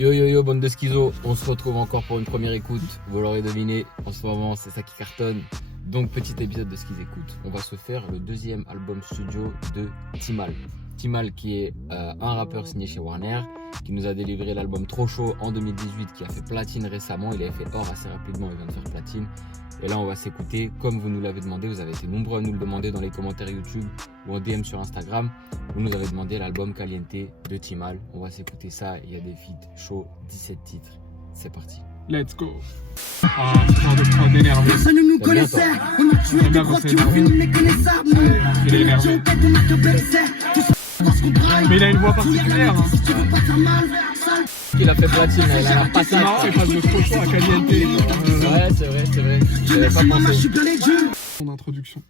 Yo yo yo, bande de schizos, on se retrouve encore pour une première écoute. Vous l'aurez deviné, en ce moment c'est ça qui cartonne. Donc petit épisode de ce qu'ils écoutent. On va se faire le deuxième album studio de Timal. Timal qui est un rappeur signé chez Warner, qui nous a délivré l'album Trop Chaud en 2018, qui a fait platine récemment. Il avait fait or assez rapidement, il vient de faire platine. Et là on va s'écouter comme vous nous l'avez demandé. Vous avez été nombreux à nous le demander dans les commentaires YouTube ou en DM sur Instagram. Vous nous avez demandé l'album Caliente de Timal. On va s'écouter ça, il y a des feats chauds, 17 titres. C'est parti. Let's go. Ah, putain de prod énervé. Personne ne nous connaissait, on a tué des proches qui ont vu méconnaissables. Il est énervé. Mais il a une voix particulière. Il a fait platine, il a l'air pas C'est marrant, il passe de Trop Chaud à Caliente. Ouais, c'est vrai. J'avais pas pensé. Son introduction.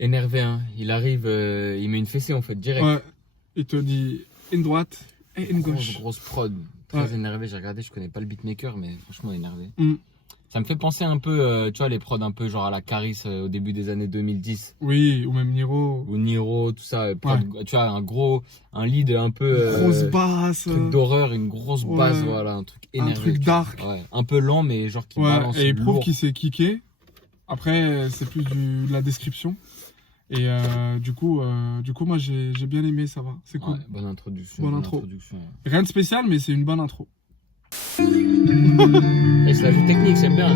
Énervé, hein. Il arrive, il met une fessée en fait, direct. Ouais. Il te dit une droite et une gauche. Grosse prod. Très Ouais. énervé, j'ai regardé, je connais pas le beatmaker, mais franchement énervé. Mm. Ça me fait penser un peu, tu vois, les prods un peu genre à la Caris au début des années 2010. Oui, ou même Niro. Ou Niro, tout ça. Tu vois, un lead un peu. Grosse basse. Truc d'horreur, une grosse Ouais. basse, voilà, un truc énervé. Un truc tu vois. dark. Ouais. Un peu lent, mais genre qui Ouais, balance. et il prouve lourd. qu'il s'est kické. Après, c'est plus de la description. Et du coup, moi j'ai bien aimé, ça va. C'est cool. Ouais, bonne introduction. Bonne intro. introduction. Rien de spécial, mais c'est une bonne intro. Et c'est la joue technique, j'aime bien.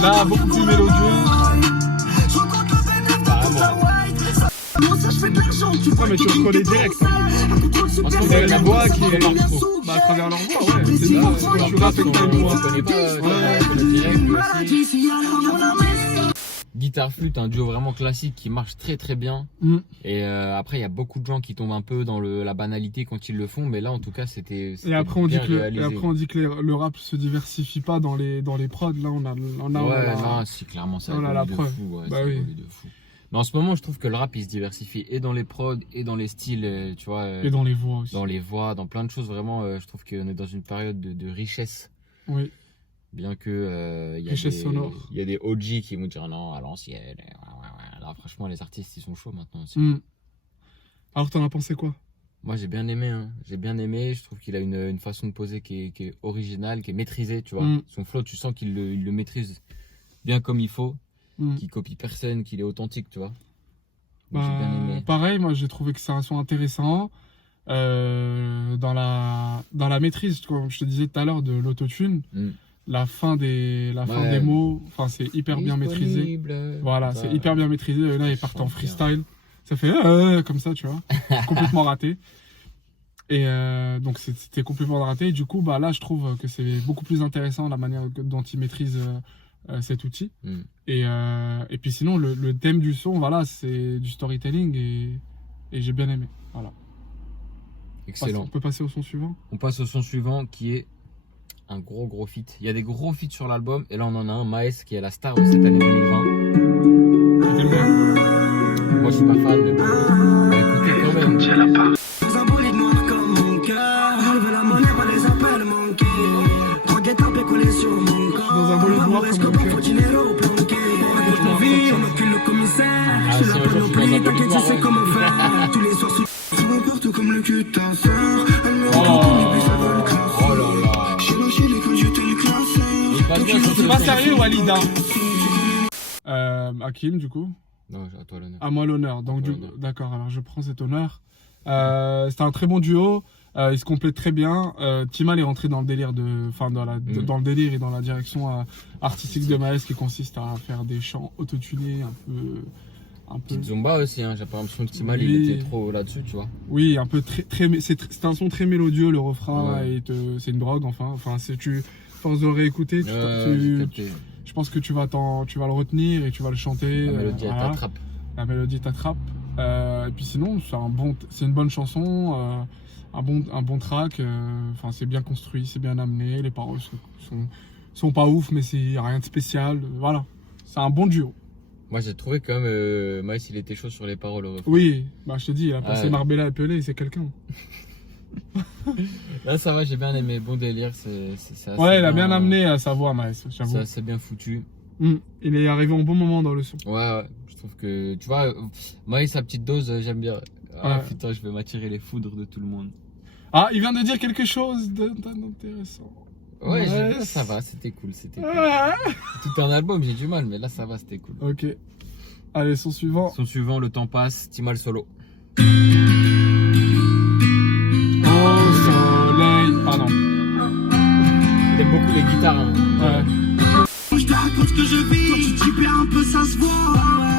Là, beaucoup plus mélodieux. Carrément. Ouais, mais tu reconnais direct. Hein. Il y a la voix qui est à travers leur voix, ouais. C'est ça, quand tu rappes et que t'as une voix. Guitare flûte, un duo vraiment classique qui marche très très bien. Mm. Et après il y a beaucoup de gens qui tombent un peu dans la banalité quand ils le font, mais là en tout cas c'était Et après on dit bien réalisé. que le rap se diversifie pas dans les prods. Là on a Ouais, non, si clairement ça on a la évolue de preuve. fou, ouais, Bah ça oui. évolue de fou. Mais en ce moment je trouve que le rap il se diversifie et dans les prods et dans les styles, tu vois, et dans les voix aussi. dans les voix, dans plein de choses vraiment. Je trouve qu'on est dans une période de richesse. Oui. Bien que Richesse sonore. il y a des OG qui vont dire non à l'ancienne. Ouais. Là franchement les artistes ils sont chauds maintenant aussi. Mm. Alors t'en as pensé quoi? Moi j'ai bien aimé, hein. J'ai bien aimé. Je trouve qu'il a une façon de poser qui est originale, qui est maîtrisée, tu vois. Mm. Son flow, tu sens qu'il le maîtrise bien comme il faut, Mm. qu'il copie personne, qu'il est authentique, tu vois. Moi, Bah, j'ai bien aimé. pareil, moi j'ai trouvé que c'est un son intéressant dans la maîtrise, comme je te disais tout à l'heure, de l'autotune. Mm. La fin des Ouais. mots, enfin c'est hyper bien maîtrisé. Disponible. Voilà, Ça, c'est hyper bien maîtrisé. Là, ils partent en chante bien. freestyle. Ça fait comme ça, tu vois. Complètement raté. Et donc, c'était complètement raté. Et du coup, bah, là, je trouve que c'est beaucoup plus intéressant la manière dont ils maîtrisent cet outil. Mm. Et puis sinon, le thème du son, voilà, c'est du storytelling et j'ai bien aimé. Voilà. Excellent. On peut passer au son suivant. On passe au son suivant qui est un gros feat. Il y a des gros feats sur l'album et là on en a un, Maes, qui est la star de cette année 2020. T'aimes bien? Moi je suis pas fan, mais bon. Bah, écoutez quand même. Dans un bolide noir comme mon cœur, enlever la monnaie par les appels manqués. Trois guet-apens collés sur mon corps. Dans un bolide noir comme mon cœur. Faut dinero planqué. Raconte ma vie, on occupe le commissaire. Ah, Je si suis un là jour pour je nos suis dans un prix, bolide t'inquiète, noir, je sais ouais. comment faire. Tous les soirs sous tout partout comme le cul de ta sœur. Elle me Oh, raconte les ça veut le classer. oh là là. J'ai lâché les quand j'étais le classeur. Il passe bien, ça, C'est pas le sérieux, son. Walida. Hakim, du coup. Non, à toi l'honneur. À moi l'honneur. Donc, toi l'honneur. d'accord, alors je prends cet honneur. C'était un très bon duo. Ils se complètent très bien. Timal est rentré dans le délire dans le délire et dans la direction artistique de Maes qui consiste à faire des chants autotunés un peu. Petite Zumba aussi, hein. J'ai pas l'impression que Timal Oui. il était trop là-dessus, tu vois. Oui, un peu c'est un son très mélodieux, le refrain Ouais. c'est une drogue enfin si tu force de le réécouter, J'ai capté. je pense que tu vas le retenir et tu vas le chanter. La mélodie elle voilà. t'attrape. La mélodie t'attrape. Et puis sinon, c'est une bonne chanson, un bon track. Enfin, c'est bien construit, c'est bien amené. Les paroles sont pas ouf, mais c'est rien de spécial. Voilà, c'est un bon duo. Moi j'ai trouvé quand même Maes il était chaud sur les paroles au refrain. Oui, bah je te dis, il a passé Ouais. Marbella et Pelé, c'est quelqu'un. Là ça va, j'ai bien aimé, bon délire, c'est assez Ouais, il a bien amené à sa voix, Maes, j'avoue. C'est assez bien foutu. Il est arrivé au bon moment dans le son. Ouais, je trouve que, tu vois, Maes sa petite dose, j'aime bien. Ah Ouais. putain, je vais m'attirer les foudres de tout le monde. Ah, il vient de dire quelque chose d'intéressant. Ouais, Ouais, ça va, c'était cool, c'était cool. Ah. Tout un album, j'ai du mal, mais là ça va, c'était cool. Ok. Allez, son suivant. Son suivant, le temps passe, Timal solo. Au soleil. Pardon. J'aime beaucoup les guitares. Hein. Ouais. Je te raconte ce que je vis, quand tu t'y perds un peu, ça se voit.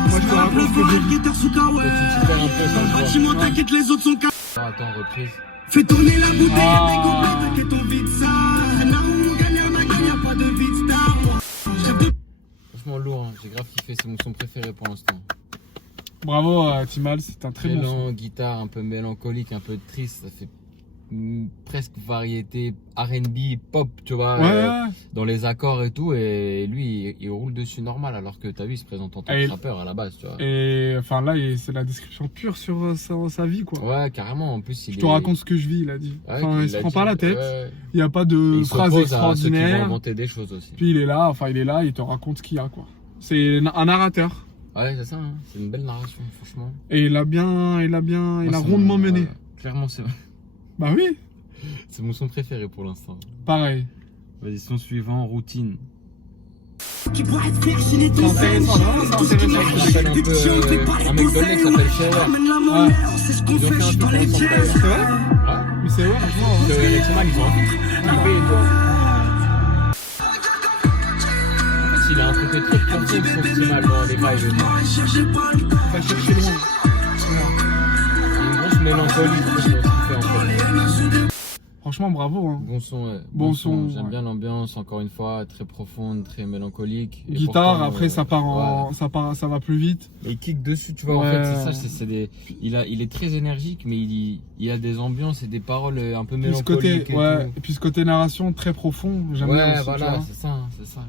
Moi, je te raconte ce que j'ai vu. Guitare sous kawaii. Quand tu t'y perds un peu, ça se voit. Bâtiment, t'inquiète, les autres sont Attends, reprise. Fais tourner la bouteille, Ah. avec couplet, t'inquiète, on vide ça. Naron, on gagne, y'a pas de vide star. Franchement lourd, hein. J'ai grave kiffé, c'est mon son préféré pour l'instant. Bravo à Timal, c'est un très bon son. Guitare un peu mélancolique, un peu triste, ça fait presque variété R&B, pop, tu vois, Ouais. dans les accords et tout, et lui il roule dessus normal, alors que t'as vu, il se présente en tant que rappeur à la base, tu vois. Et enfin là, c'est la description pure sur sa vie, quoi. Ouais, carrément, en plus il Je te raconte ce que je vis, il a dit. Ouais, Enfin, il se prend pas la tête, il n'y a pas Et de il phrase s'oppose à ceux qui vont extraordinaire. inventer des choses aussi. Puis il est là, il te raconte ce qu'il y a, quoi. C'est un narrateur. Ouais, c'est ça, hein. C'est une belle narration, franchement. Et il a rondement mené. Ouais, clairement, c'est Bah oui, mon son préféré pour l'instant. pareil. Vas-y, son suivant, routine. Qui pourrait te faire chiner ton C'est intéressant, non, c'est intéressant. Ça s'appelle un peu un mec de mec qui s'appelle Cher. C'est ce qu'on Ils ont fait, fait je un suis dans truc les ensemble pièces. C'est vrai d'ailleurs. Mais c'est vrai, franchement. Ouais. Avec Timal, ils ont un truc kiffé et tout. En fait, il a un côté très profond sur Timal dans les vibes et tout. Va chercher loin. Il y a une grosse mélancolie dans ce qu'il fait en fait. Franchement, bravo. Hein. Bon son, ouais. Bon son, J'aime ouais. bien l'ambiance, encore une fois, très profonde, très mélancolique. Et Guitare, pourtant, après ça part en, ouais. ça va plus vite. Et il kick dessus, tu vois. Ouais. En fait, c'est ça. C'est des. Il est très énergique, mais il a des ambiances et des paroles un peu Puis ce mélancoliques. côté, ouais, et puis ce côté narration très profond, j'aime bien Ouais, aussi, tu voilà, vois. c'est ça, c'est ça.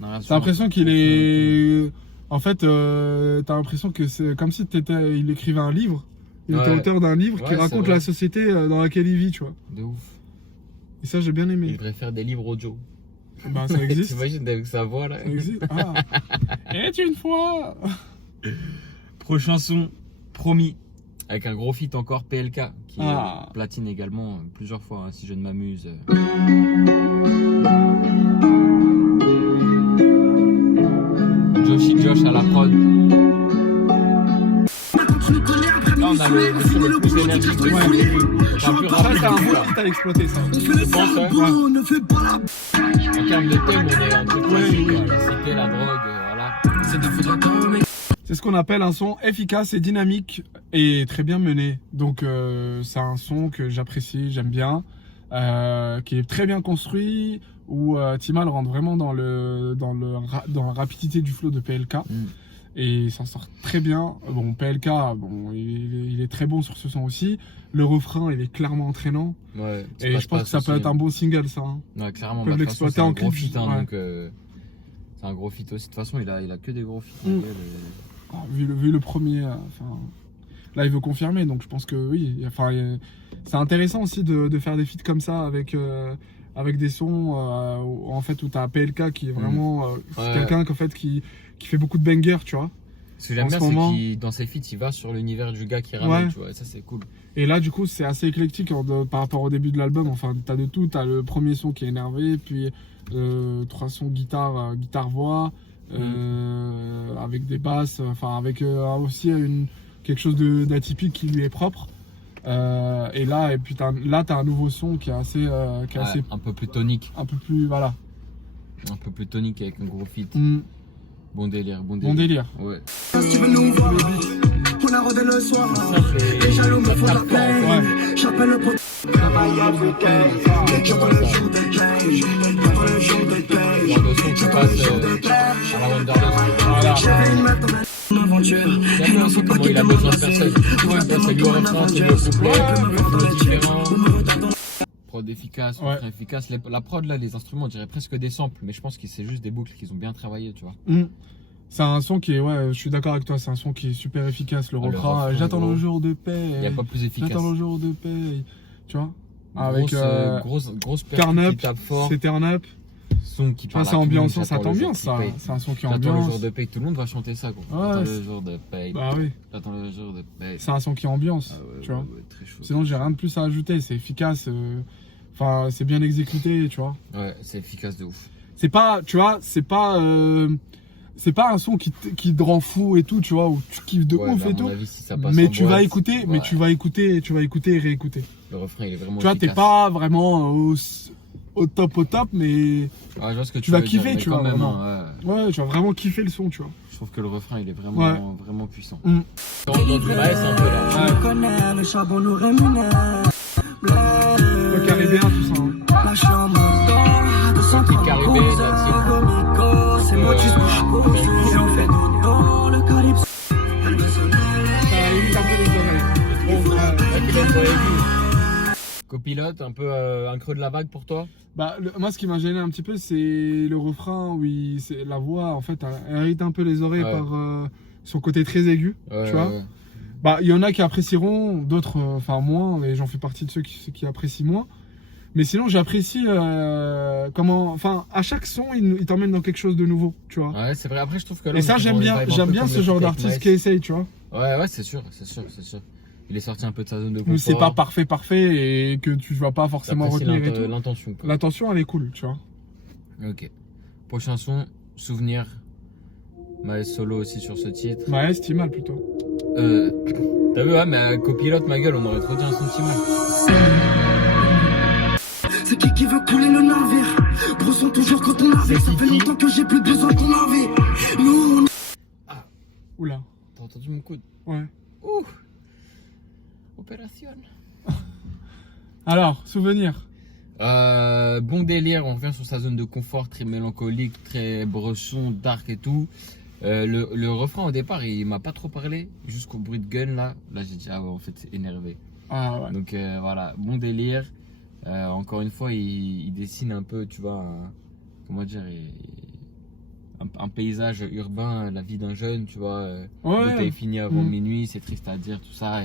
Narration. T'as l'impression qu'il est, en fait, t'as l'impression que c'est comme si il écrivait un livre. Il était Ouais. auteur d'un livre qui Ouais, c'est raconte vrai. la société dans laquelle il vit, tu vois. De ouf. Et ça, j'ai bien Il aimé. devrait faire des livres audio. Bah, ça existe. T'imagines avec sa voix là. Ça existe. Ah. Et une fois. Prochain son, promis. Avec un gros feat encore, PLK, qui Ah. est platine également plusieurs fois, hein, si je ne m'amuse. Josh à la prod. Là, on a le son le plus énergique de tous les deux. Enfin, plus Ça, rapide c'est un du coup, bon là. feat à exploiter, ça. Je pense, ouais. Ne fais pas la En termes de thème, on est un truc classique, quoi. La cité, la drogue, voilà. C'est de foutre ton mec. C'est ce qu'on appelle un son efficace et dynamique et très bien mené. Donc c'est un son que j'apprécie, j'aime bien, qui est très bien construit, où Timal rentre vraiment dans la rapidité du flow de PLK. Et il s'en sort très bien. Bon, PLK, bon, il est très bon sur ce son aussi. Le refrain, il est clairement entraînant. Ouais, Et je pense que ça peut être un bon single, ça. Hein. Ouais, clairement, On peut bah, de toute façon, l'exploiter c'est un en gros clip, feat, hein, ouais. donc c'est un gros feat aussi. De toute façon, il a que des gros feats. Oh, vu le premier, enfin, là il veut confirmer, donc je pense que oui. Enfin, c'est intéressant aussi de faire des feats comme ça avec des sons en fait où t'as PLK qui est vraiment c'est quelqu'un qu'en fait qui fait beaucoup de bangers, tu vois. Ce que j'aime En bien, ce moment- c'est qu'il dans ses feats, il va sur l'univers du gars qui ramène, Ouais. tu vois. Et ça, c'est cool. Et là du coup c'est assez éclectique par rapport au début de l'album. Enfin, t'as de tout. T'as le premier son qui est énervé, puis 3 sons guitare voix. Avec des basses, enfin avec aussi quelque chose d'atypique qui lui est propre. Et puis t'as un nouveau son qui est assez, Un peu plus tonique. un peu plus, voilà. Un peu plus tonique avec un gros feat. Mm. Bon délire, bon Bon délire. délire. Ouais. Si tu veux nous voir, on a rodé le soir. Ça, c'est. Les jaloux me font la tape fort, peine. Ouais. J'appelle le pote. Travaille avec elle. J'attends le jour des payes. J'attends le jour des payes. Genre de son qui passe à la Wonderlust. Voilà. Je vais mettre dans ma aventure. J'aime bien aussi comment il a besoin de personne. Ouais, c'est le refrain, c'est le couplet, c'est différent. Prod efficace, Ouais. refrain efficace. La prod là, les instruments, on dirait presque des samples, mais je pense que c'est juste des boucles qu'ils ont bien travaillé, tu vois. Mm. C'est un son qui est, ouais, je suis d'accord avec toi, c'est un son qui est super efficace. Le Ah, le refrain, refrain, j'attends gros. le jour de paix. Il n'y a pas plus efficace. J'attends le jour de paix. Tu vois, Grosse percue Turn Up, qui tape fort. c'est Turn Up. son qui parle Enfin, à c'est tout le monde, ambiançant, ça j'attends le jour t'ambiance, qui ça. paye. C'est un son qui J'attends le jour ambiance. de paye, tout le monde va chanter ça, quoi. Ouais, J'attends c'est- le jour de paye. Bah oui, J'attends le jour de paye. c'est un son qui ambiance, Ah ouais, tu vois. ouais, très chaud. Sinon, j'ai rien de plus à ajouter, c'est efficace. Enfin, c'est bien exécuté, tu vois. Ouais, c'est efficace de ouf. C'est pas, tu vois, c'est pas un son qui te rend fou et tout, tu vois, où tu kiffes de Ouais, ouf mais à et mon tout. avis, si ça passe Mais en tu vas boîte, écouter, mais ouais, tu vas écouter et réécouter. le refrain, il est vraiment Tu vois, t'es efficace. pas vraiment au top, mais Ouais, je vois ce que tu vas veux dire, kiffer, mais tu quand vois, même, vraiment. hein, ouais. ouais, tu vas vraiment kiffer le son, tu vois. Je trouve que le refrain, il est vraiment, Ouais. vraiment puissant. Mm. Dans du Maes, un peu là. Ouais. Je connais, le charbon nous rémunère. Le caribéen, tout ça. Hein. La chambre, 230 Caribé, Latine. comico, c'est moi qui se bouge. J'en fais dodo, le calypso. Elle veut sonner. Ça évite un peu les oreilles. Copilote, un peu un creux de la vague pour toi. Bah, moi, ce qui m'a gêné un petit peu, c'est le refrain où la voix, en fait, elle irrite un peu les oreilles Ouais. par son côté très aigu, Ouais, tu vois. ouais. Bah, il y en a qui apprécieront, d'autres, enfin, moins, et j'en fais partie de ceux qui apprécient moins. Mais sinon, j'apprécie enfin, à chaque son, il t'emmène dans quelque chose de nouveau, tu vois. Ouais, c'est vrai. Après, je trouve que là, Et ça, on est j'aime dans bien, une vibe un j'aime peu bien comme ce le genre feat avec d'artiste Maes. qui essaye, tu vois. Ouais, c'est sûr. Il est sorti un peu de sa zone de confort. Mais c'est pas parfait et que tu vas pas forcément T'apprécies retenir et tout. l'intention, quoi. L'intention, elle est cool, tu vois. Ok. Prochain son, Souvenir. Maes solo aussi sur ce titre. Ouais, c'est mal plutôt. T'as vu, ouais, mais copilote, ma gueule, on aurait trop dit un son de Timon. C'est qui veut couler le navire? Gros sont toujours quand on navigue. Ça fait longtemps que j'ai plus besoin qu'on navigue. Nous, Oula. T'as entendu mon coude? Ouais. Ouh. Opération. Alors, souvenir. Bon délire, on revient sur sa zone de confort, très mélancolique, très bresson, dark et tout. Le refrain au départ, il m'a pas trop parlé, jusqu'au bruit de gun là. Là j'ai dit, ah ouais, en fait, c'est énervé. Ah ouais. Donc voilà, bon délire. Encore une fois, il dessine un peu, tu vois, comment dire, un paysage urbain, la vie d'un jeune, tu vois. Bouteille finie avant minuit, c'est triste à dire, tout ça.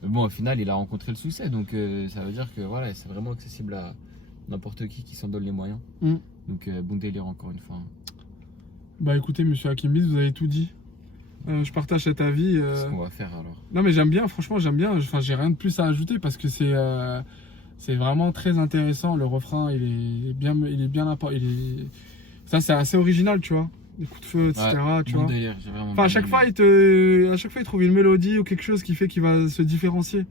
Mais bon, au final, il a rencontré le succès, donc ça veut dire que voilà, c'est vraiment accessible à n'importe qui s'en donne les moyens. Donc bon délire encore une fois. Bah écoutez, monsieur Hakimis, vous avez tout dit. Je partage cet avis. Qu'est-ce qu'on va faire alors? Non mais j'aime bien, franchement j'aime bien. Enfin, j'ai rien de plus à ajouter parce que c'est vraiment très intéressant. Le refrain, il est bien ça c'est assez original, tu vois. Les coups de feu, etc. Ouais, tu bon vois. délire, j'ai vraiment Enfin, à bien chaque aimé. fois, il trouve une mélodie ou quelque chose qui fait qu'il va se différencier.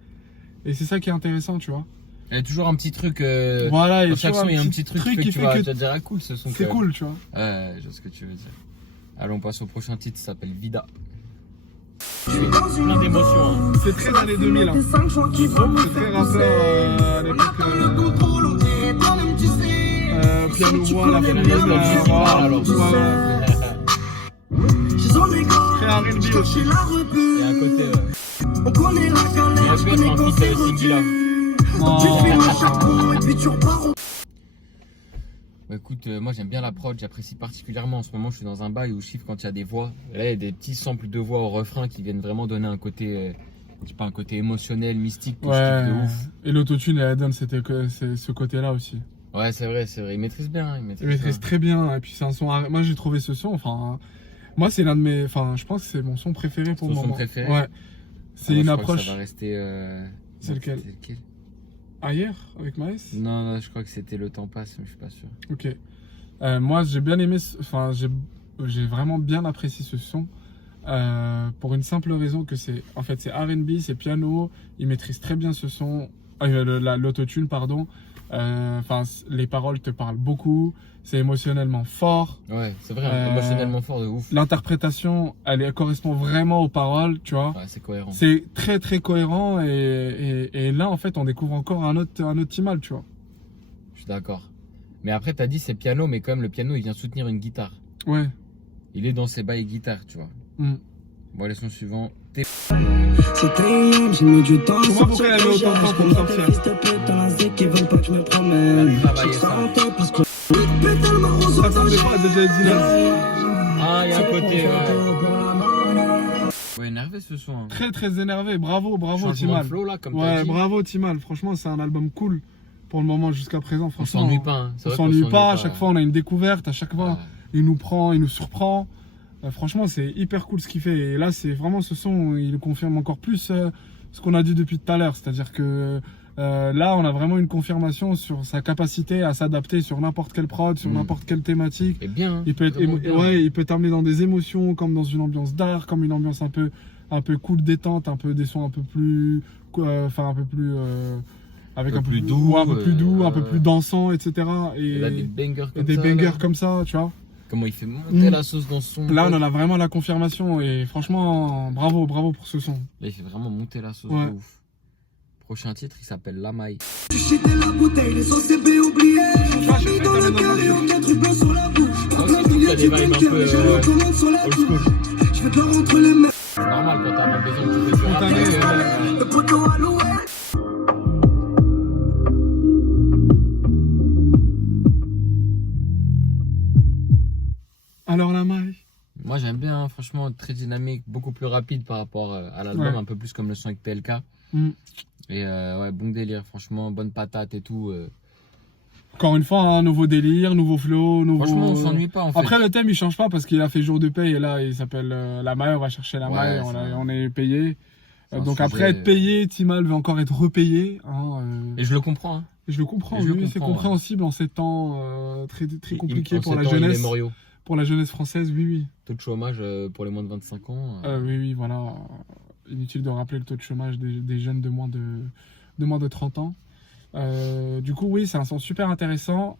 Et c'est ça qui est intéressant, tu vois. Il y a toujours un petit truc. Voilà, Dans et chaque son, il y a un petit truc qui fait que tu vas te dire, ah cool ce son. c'est cool, tu vois. Ouais, je vois ce que tu veux dire. Allez, on passe au prochain titre, ça s'appelle Vida. je suis dans une Plein d'émotions, hein. C'est très années 2000. Hein. Des 5 jours qui vont me C'est très faire rappeur à On attend le l'époque. contrôle, on dirait toi-même, tu sais. Piano voix, la Tu folie, connais bien Comme tu parles alors. J'ai son écran, Très R&B je cherche aussi. la Il y a un revue. côté. On connaît la galère, je Il y a connais un quand feat, c'est Singila. redu. Non. Tu fais un chapeau et puis tu repars au Bah écoute, moi j'aime bien la prod, j'apprécie particulièrement. En ce moment, je suis dans un bail où je kiffe quand il y a des voix. Et là, il y a des petits samples de voix au refrain qui viennent vraiment donner un côté, je sais pas, un côté émotionnel, mystique, que je Ouais. kiffe de ouf. Et l'autotune, elle donne ce côté-là aussi. Ouais, c'est vrai, il maîtrise bien. Il maîtrise très bien. Et puis c'est un son. Moi, j'ai trouvé ce son. Enfin, moi, c'est l'un de mes. Enfin, je pense que c'est mon son préféré pour Ton le son moment. préféré Ouais. C'est une approche. Ça va rester. C'est lequel? Ailleurs avec Maes. Non, je crois que c'était Le Temps Passe, mais je suis pas sûr. Ok. Moi, j'ai bien aimé. Enfin, j'ai vraiment bien apprécié ce son. Pour une simple raison que c'est R&B, c'est piano. Il maîtrise très bien ce son. L'autotune, pardon. Enfin, les paroles te parlent beaucoup. C'est émotionnellement fort. Ouais, c'est vrai, émotionnellement fort de ouf. L'interprétation, elle correspond vraiment aux paroles, tu vois. Ouais, c'est cohérent. C'est très très cohérent et là en fait on découvre encore un autre Timal, tu vois. Je suis d'accord. Mais après, t'as dit c'est piano, mais quand même, le piano il vient soutenir une guitare. Ouais. Il est dans ses bails guitare, tu vois. Bon, les sons suivants. C'était, j'ai mis du temps. Je comprends pourquoi il a mis autant de temps pour me sortir. Qui veulent pas que je me promène. Il a travaillé ça. Parce que tellement rose. Ça ressemble pas à DJ Dylan. Ah, il y a un côté, ouais. Ouais, énervé ce son. Hein. Très très énervé, bravo Changement de Timal. flow là, comme Ouais, t'as dit. bravo Timal, franchement c'est un album cool. pour le moment jusqu'à présent. On Franchement, s'ennuie pas. Hein. C'est on vrai qu'on s'ennuie pas. À ouais. chaque fois, on a une découverte. À chaque fois, Ouais. il nous prend, il nous surprend. Franchement, c'est hyper cool ce qu'il fait. Et là, c'est vraiment ce son, il confirme encore plus ce qu'on a dit depuis tout à l'heure. C'est-à-dire que là, on a vraiment une confirmation sur sa capacité à s'adapter sur n'importe quelle prod, sur n'importe quelle thématique. Et bien. Il peut être, ouais, il peut t'amener dans des émotions, comme dans une ambiance d'art, comme une ambiance un peu cool, détente, un peu des sons un peu plus, enfin un peu plus, avec un peu plus doux, ouais, un peu plus doux, un peu plus dansant, etc. Et là, des bangers comme des ça. bangers là. comme ça, tu vois. Comment il fait monter la sauce dans ce son. Là, on en a vraiment la confirmation et franchement, bravo pour ce son. Là, il fait vraiment monter la sauce Ouais. de ouf. Prochain titre, il s'appelle La Maille. Tu chitais la bouteille, les OCB oubliés. J'enfile dans le cœur et on vient truc blanc sur la bouche. Par contre, il y a des vibes un peu j'ai le commande sur la touche. Je vais te rentrer les mains. C'est normal quand t'as besoin de kiffer du rap. Spontané, Le poteau à l'ouest. Alors la maille. Moi j'aime bien, hein, franchement, très dynamique, beaucoup plus rapide par rapport à l'album, Ouais. un peu plus comme le son avec PLK. Mm. Et ouais, bon délire, franchement, bonne patate et tout. Encore une fois, un nouveau délire, nouveau flow, nouveau. Franchement, on s'ennuie pas en fait. Après, le thème il change pas parce qu'il a fait jour de paye et là il s'appelle la maille. On va chercher la Ouais, maille, on est payé. C'est un Donc sujet, après être payé, Timal veut encore être repayé. Hein, Et je le comprends. Hein. je le comprends, et je le oui, c'est comprends, compréhensible en ces temps très compliqués En pour ces la temps jeunesse. immémoriaux. Pour la jeunesse française, oui. Taux de chômage pour les moins de 25 ans. Oui, voilà. Inutile de rappeler le taux de chômage des jeunes de moins de 30 ans. Du coup, oui, c'est un son super intéressant.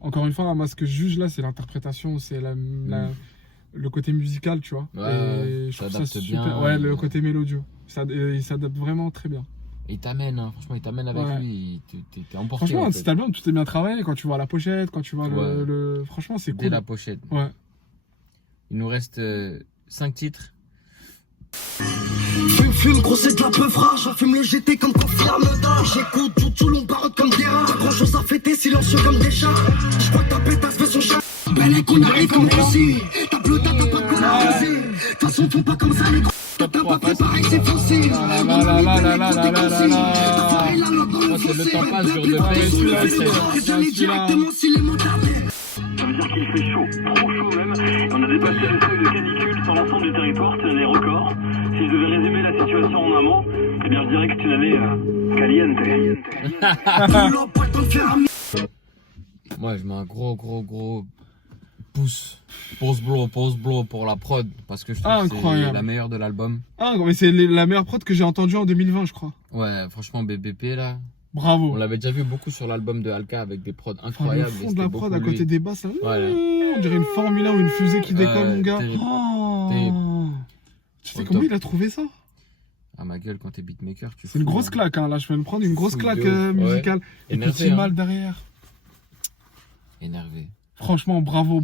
Encore une fois, moi, ce que je juge là, c'est l'interprétation, c'est le côté musical, tu vois. Ouais, et je trouve ça s'adapte super. bien. Ouais, le côté mélodieux. Il s'adapte vraiment très bien. Et il t'amène, hein, franchement, il t'amène avec Ouais. lui. T'es emporté. Franchement, en fait. cet album, tout est bien travaillé. Quand tu vois la pochette, quand tu vois Ouais. Franchement, c'est Dès cool. la pochette. Ouais. Il nous reste 5 titres. Fume, gros, c'est de la peu frère. J'allume le GT comme Kofi Armada. J'écoute tout long, parole comme des rats. Pas grand chose à fêter, silencieux comme des chats. Je crois que ta pétasse fait son chat. Ben les couilles arrivent comme Messi. Ta bleu, t'as pas de quoi la poser. De toute façon, font pas comme ça les gros. T'as pas fait pareil, c'est forcé. Moi, c'est le temps passe, jour de paix. Directement si les mots tardaient. Ça veut dire qu'il fait chaud, trop chaud même. Et on a dépassé le seuil de canicule sur l'ensemble du territoire, c'est un année record. Si je devais résumer la situation en un mot, eh bien je dirais que c'est une année caliente. Moi, je mets un gros pouce bleu pour la prod. Parce que je trouve que c'est Incroyable. la meilleure de l'album. Ah, mais c'est la meilleure prod que j'ai entendue en 2020, je crois. Ouais, franchement, BBP là. Bravo. On l'avait déjà vu beaucoup sur l'album de Alka avec des prods Enfin, le incroyables. fond de la prod à côté des basses, là, Voilà. on dirait une Formule 1 ou une fusée qui décolle, mon gars. terrible. Oh. Terrible. Tu sais Au comment top. il a trouvé ça? À ma gueule, quand t'es beatmaker, tu C'est une fous, grosse hein. claque, hein. Là, je vais me prendre une grosse Fou de claque ouf, ouais. musicale. Et Énervé, petit hein. mal derrière. Énervé. Franchement, bravo.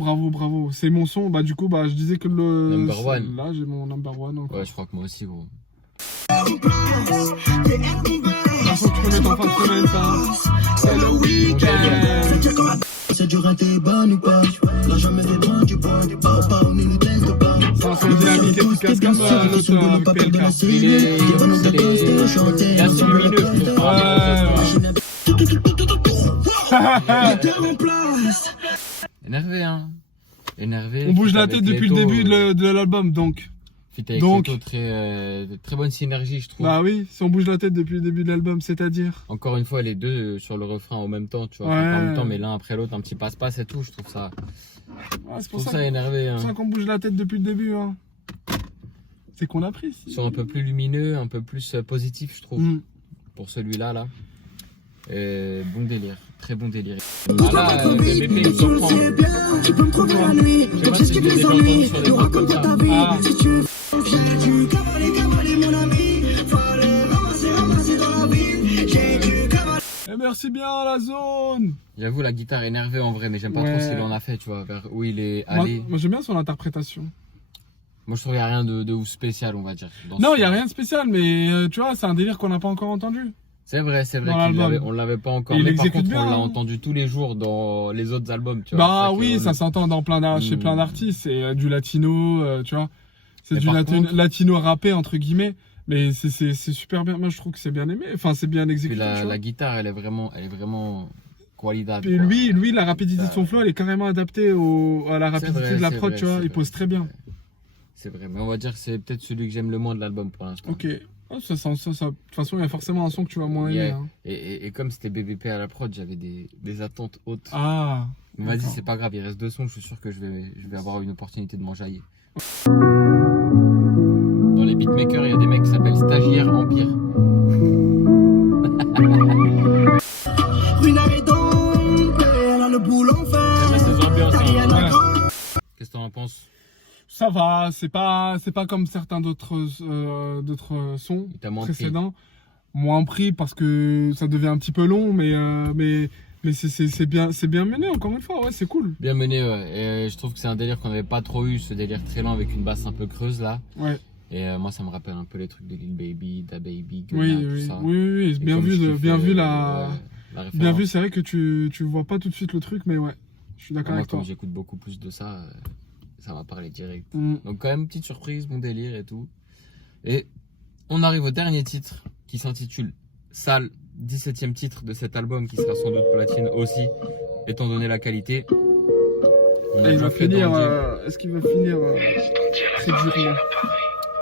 C'est mon son. Bah, du coup, bah, je disais que le. Number one. Là, j'ai mon number one encore. Ouais, je crois que moi aussi, gros. De toute façon, tu peux mettre en fin de semaine, ça. C'est le week-end. C'est dur à tes bonnes ou pas? Là, jamais des bons, du bon, du pas, on est une tête de pas. C'est un son dynamique efficace comme l'autre avec PLK. Il a su lumineux, je trouve. Énervé, hein. Énervé. On bouge Fit la avec tête depuis le Leto, début de l'album, donc. Fit avec Donc. Leto, très bonne synergie, je trouve. Bah oui, si on bouge la tête depuis le début de l'album, c'est-à-dire. Encore une fois, les deux sur le refrain en même temps, tu vois. Ouais. Enfin, pas en même temps, mais l'un après l'autre, un petit passe-passe et tout. Je trouve ça, Ah, c'est je pour trouve ça ça énervé. Hein. qu'on bouge la tête depuis le début. Hein. C'est qu'on a pris. Sur un peu plus lumineux, un peu plus positif, je trouve. Mm. Pour celui-là, là. Bon délire, très bon délire. Voilà, BBP il me surprend. Tu peux me trouver la nuit. Je sais pas si je l'ai déjà entendu sur des trucs comme ça. Ah. Si tu veux, j'ai dû cavaler mon ami. Fallait ramasser dans la ville. J'ai dû cavaler. Et merci bien la zone. J'avoue, la guitare est énervée en vrai, mais j'aime pas Ouais. trop ce qu'il en a fait, tu vois, vers où il est Moi, allé. j'aime bien son interprétation. Moi, je trouve qu'il n'y a rien de ouf spécial, on va dire. dans Non, ce il n'y a son. rien de spécial, mais tu vois, c'est un délire qu'on n'a pas encore entendu. C'est vrai Dans l'album. on l'avait pas encore. Et il Mais par exécute contre, bien, on l'a hein. entendu tous les jours dans les autres albums, tu vois. Bah C'est oui, qui est ça relou. s'entend dans chez plein d'artistes. C'est du latino, tu vois. C'est Mais du par contre- latino râpé, entre guillemets. Mais c'est super bien. Moi, je trouve que c'est bien aimé. Enfin, c'est bien Puis exécuté. tu vois. la guitare, elle est vraiment qualidad. Et quoi. lui, la rapidité de son flow, elle est carrément adaptée à la rapidité vrai, de la c'est prod, vrai, tu vois. c'est Il vrai. pose très bien. C'est vrai, mais on va dire que c'est peut-être celui que j'aime le moins de l'album pour l'instant. Ok. Ah, de toute façon, il y a forcément un son que tu vas moins aimer. Yeah. Hein. Et comme c'était BBP à la prod, j'avais des attentes hautes. Ah. Mais vas-y, d'accord. c'est pas grave, il reste 2 sons, je suis sûr que je vais avoir une opportunité de m'enjailler. Dans les beatmakers, il y a des mecs qui s'appellent Stagiaire Empire. Une arrêt elle a le boule en J'aime fer. ces ambiances. T'as rien à Ouais. craindre. Qu'est-ce que t'en penses? Ça va, c'est pas comme certains d'autres sons Il t'a moins pris. précédents. Moins pris parce que ça devient un petit peu long, mais c'est bien mené, encore une fois, ouais, c'est cool. Bien mené, ouais. Et je trouve que c'est un délire qu'on n'avait pas trop eu, ce délire très lent avec une basse un peu creuse là. Ouais. Et moi, ça me rappelle un peu les trucs de Lil Baby, Da Baby, Oui, Gunna, tout oui, ça. oui, Et bien comme vu, je bien kiffais, vu la bien référence. vu, c'est vrai que tu vois pas tout de suite le truc, mais ouais, je suis d'accord Moi, avec toi. comme j'écoute beaucoup plus de ça, ça m'a parlé direct. Mm. Donc quand même, petite surprise, bon délire et tout. Et on arrive au dernier titre qui s'intitule Sale, 17ème titre de cet album qui sera sans doute platine aussi, étant donné la qualité. On a Et il va Geoffrey finir, Dandy. est-ce qu'il va finir très durement?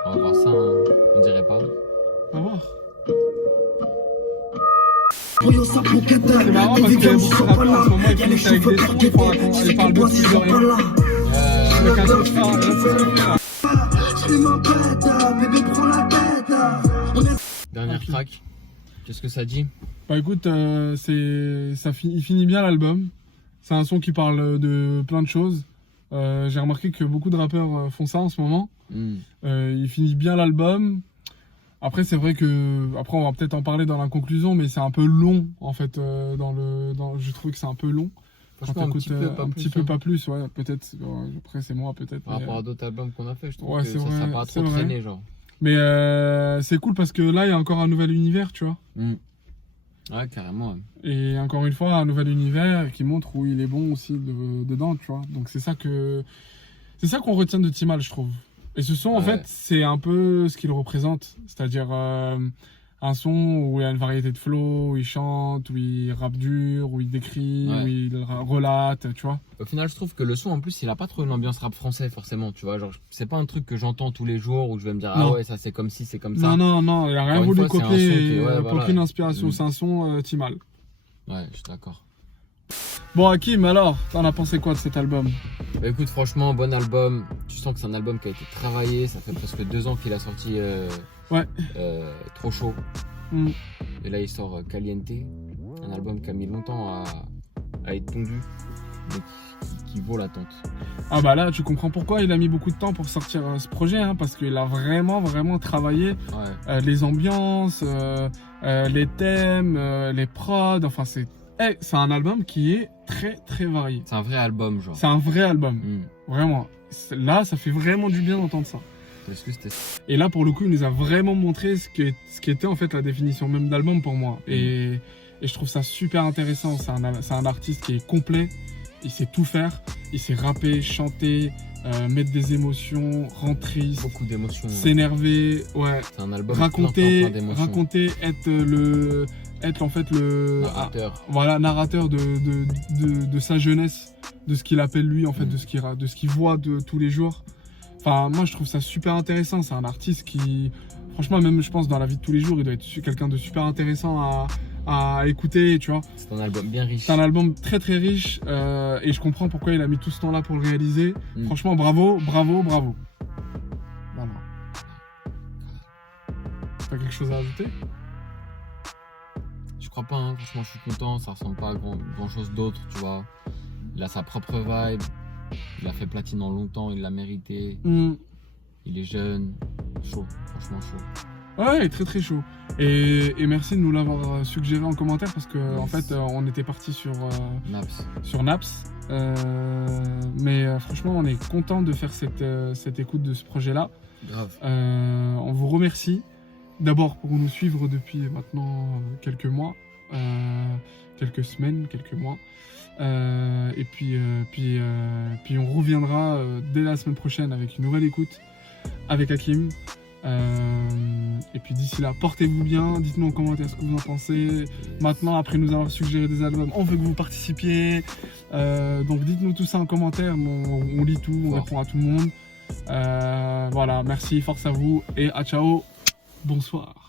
On va voir ça, hein. On dirait pas. On va voir. Voyons ça pour qu'être. C'est marrant parce qu'il y a beaucoup de rappeurs en ce moment, ils finissent avec des sons, ils parlent de tout et de rien. Avec un truc ça, là, c'est ce qu'il fait, là. Je m'embête, bébé prends la tête. Dernière Ok. track. Qu'est-ce que ça dit? Bah écoute, il finit bien l'album. C'est un son qui parle de plein de choses. J'ai remarqué que beaucoup de rappeurs font ça en ce moment. Il finit bien l'album. Après, c'est vrai que après on va peut-être en parler dans la conclusion, mais c'est un peu long en fait. Je trouve que c'est un peu long. Quand Franchement, un t'écoutes, petit peu, pas un plus, petit peu, hein. pas plus, ouais, peut-être. Après, c'est moi, peut-être. Par mais, rapport à d'autres albums qu'on a fait, je trouve Ouais, que c'est ça vrai, n'a pas c'est trop vrai. traîné, genre. Mais c'est cool parce que là, il y a encore un nouvel univers, tu vois. Ouais, carrément. Ouais. Et encore une fois, un nouvel univers qui montre où il est bon aussi dedans, tu vois. Donc c'est ça qu'on retient de Timal, je trouve. Et ce son, en Ouais. fait, c'est un peu ce qu'il représente. C'est-à-dire un son où il y a une variété de flow, où il chante, où il rappe dur, où il décrit, Ouais. où il relate, tu vois. Au final, je trouve que le son, en plus, il a pas trop une ambiance rap français, forcément, tu vois. Genre, c'est pas un truc que j'entends tous les jours où je vais me dire, ah Non. ouais, ça c'est comme ci, c'est comme ça. Non, il a rien Encore une voulu fois, c'est un copier, son qui est- ouais, voilà. aucune inspiration. Mm. C'est un son Timal. Ouais, je suis d'accord. Bon, Hakim, alors, t'en as pensé quoi de cet album? Bah, écoute, franchement, bon album. Tu sens que c'est un album qui a été travaillé. Ça fait presque 2 ans qu'il a sorti Ouais. Trop chaud. Mm. Et là, il sort Caliente. Un album qui a mis longtemps à être pondu, mais qui vaut l'attente. Ah bah là, tu comprends pourquoi il a mis beaucoup de temps pour sortir ce projet, hein, parce qu'il a vraiment travaillé Ouais. les ambiances, les thèmes, les prods, enfin c'est un album qui est très varié. C'est un vrai album, genre. C'est un vrai album, Mm. vraiment. Là, ça fait vraiment du bien d'entendre ça. Est-ce que c'était Et là, pour le coup, il nous a vraiment montré ce qui était en fait la définition même d'album pour moi. Et je trouve ça super intéressant. C'est un artiste qui est complet. Il sait tout faire. Il sait rapper, chanter, mettre des émotions, rendre triste, beaucoup d'émotions? Ouais. s'énerver, ouais, C'est un album raconter, plein d'émotions. être en fait le Narrateur. voilà, narrateur de sa jeunesse, de ce qu'il appelle lui en fait, de ce qu'il voit de tous les jours. Enfin, moi je trouve ça super intéressant. C'est un artiste qui, franchement, même je pense dans la vie de tous les jours, il doit être quelqu'un de super intéressant à écouter, tu vois. C'est un album bien riche. C'est un album très riche et je comprends pourquoi il a mis tout ce temps-là pour le réaliser. Mm. Franchement, bravo. Voilà. T'as quelque chose à ajouter? Je crois pas, hein. Franchement, je suis content. Ça ressemble pas à grand chose d'autre, tu vois. Il a sa propre vibe. Il a fait platine en longtemps, il l'a mérité. Il est jeune. Chaud, franchement chaud. Ouais, très chaud. Et merci de nous l'avoir suggéré en commentaire parce que en fait, on était parti sur Naps. mais franchement, on est content de faire cette écoute de ce projet-là. Grave. On vous remercie d'abord pour nous suivre depuis maintenant quelques mois, quelques semaines, quelques mois. Et puis on reviendra dès la semaine prochaine avec une nouvelle écoute avec Hakim. Et puis d'ici là, portez-vous bien, dites-nous en commentaire ce que vous en pensez. Maintenant, après nous avoir suggéré des albums, on veut que vous participiez. Donc dites-nous tout ça en commentaire, on lit tout, on répond à tout le monde. Voilà, merci, force à vous et à ciao, bonsoir.